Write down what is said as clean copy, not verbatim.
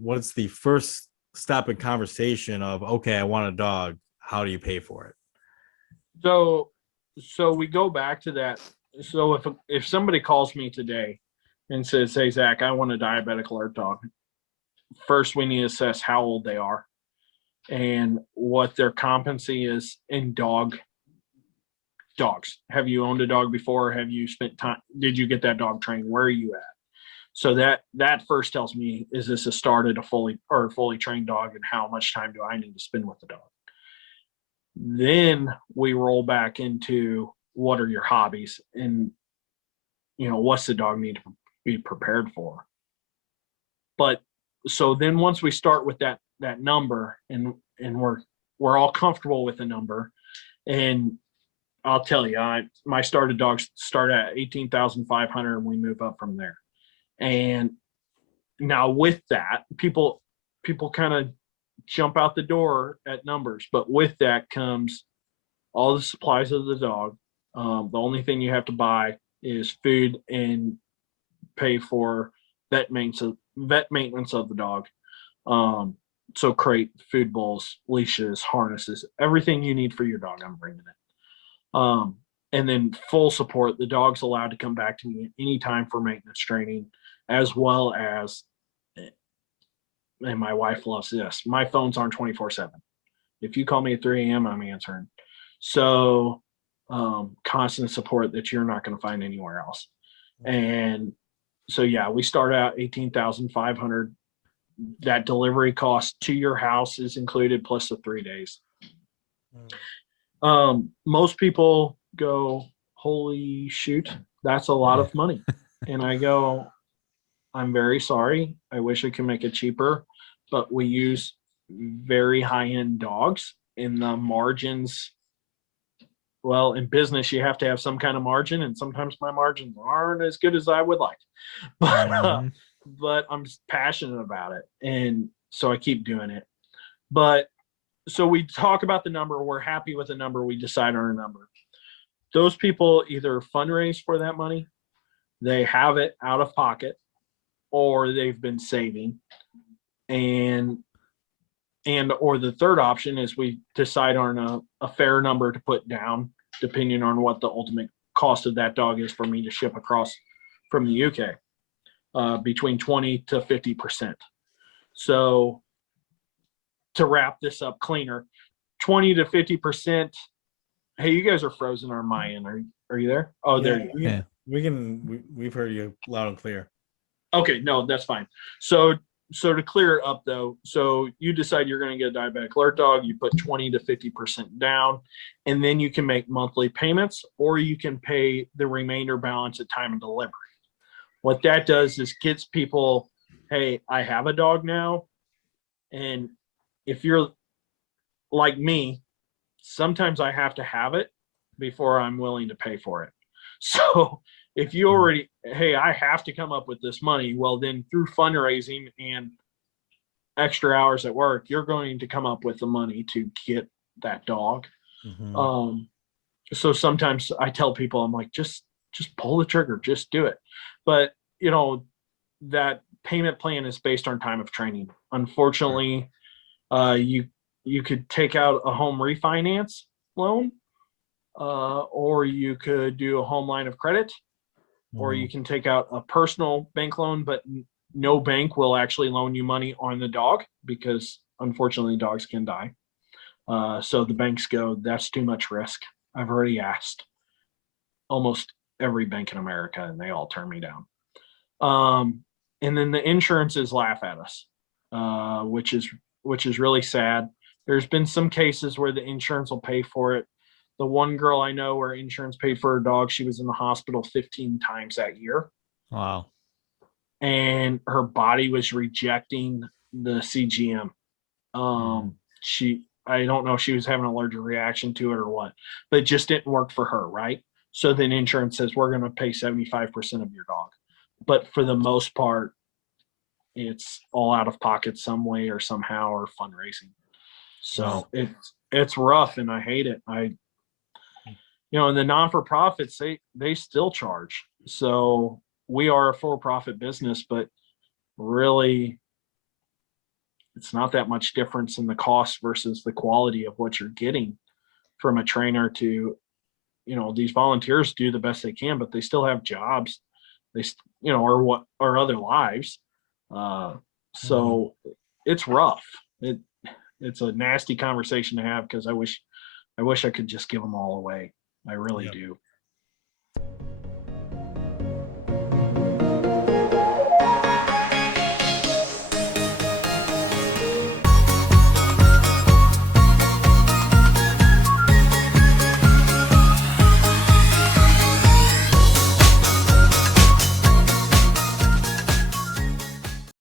what's the first step in conversation of, okay, I want a dog. How do you pay for it? So we go back to that. So if somebody calls me today and says, "Hey Zach, I want a diabetic alert dog," first we need to assess how old they are and what their competency is in dogs. Have you owned a dog before? Have you spent time? Did you get that dog trained? Where are you at? So that first tells me, is this a start at a fully trained dog, and how much time do I need to spend with the dog? Then we roll back into, what are your hobbies, and what's the dog need to be prepared for. But so then once we start with that number, and we're all comfortable with the number, and I'll tell you, my started dogs start at 18,500, and we move up from there. And now with that, people kind of jump out the door at numbers, but with that comes all the supplies of the dog. The only thing you have to buy is food and pay for vet maintenance of the dog. So crate, food bowls, leashes, harnesses, everything you need for your dog, I'm bringing it. And then full support. The dog's allowed to come back to me anytime for maintenance training, as well as, and my wife loves this, my phones aren't 24/7. If you call me at 3 a.m., I'm answering. So constant support that you're not going to find anywhere else. And so, yeah, we start out 18,500. That delivery cost to your house is included, plus the 3 days. Most people go, holy shoot, that's a lot of money. And I go, I'm very sorry. I wish I could make it cheaper, but we use very high-end dogs, and the margins, well, in business, you have to have some kind of margin, and sometimes my margins aren't as good as I would like. But I'm passionate about it, and so I keep doing it. But so we talk about the number. We're happy with the number. We decide on a number. Those people either fundraise for that money, they have it out of pocket, or they've been saving. Or the third option is we decide on a fair number to put down, depending on what the ultimate cost of that dog is for me to ship across from the UK, between 20 to 50%. So to wrap this up cleaner, 20 to 50%. Hey, you guys are frozen on my end. Are you there? Oh, yeah, there you are. We've heard you loud and clear. Okay, no, that's fine. So to clear it up though, so you decide you're going to get a diabetic alert dog, you put 20 to 50% down, and then you can make monthly payments, or you can pay the remainder balance at time of delivery. What that does is gets people, hey, I have a dog now. And if you're like me, sometimes I have to have it before I'm willing to pay for it. So if you already, hey, I have to come up with this money, well, then through fundraising and extra hours at work, you're going to come up with the money to get that dog. So sometimes I tell people, I'm like, just pull the trigger, just do it. But that payment plan is based on time of training. Unfortunately, you could take out a home refinance loan, or you could do a home line of credit, or you can take out a personal bank loan, but no bank will actually loan you money on the dog, because unfortunately dogs can die. So the banks go, that's too much risk. I've already asked almost every bank in America, and they all turn me down. And then the insurances laugh at us, which is really sad. There's been some cases where the insurance will pay for it. The one girl I know where insurance paid for her dog, she was in the hospital 15 times that year. Wow. And her body was rejecting the CGM. I don't know if she was having an allergic reaction to it or what, but it just didn't work for her, right? So then insurance says, we're going to pay 75% of your dog. But for the most part, it's all out of pocket some way or somehow, or fundraising. So it's rough, and I hate it. And the non-for-profits, they still charge. So we are a for-profit business, but really it's not that much difference in the cost versus the quality of what you're getting from a trainer. To, these volunteers do the best they can, but they still have jobs. Or what, or other lives. Mhm. So it's rough. It's a nasty conversation to have, because I wish I could just give them all away. I really Yep. do.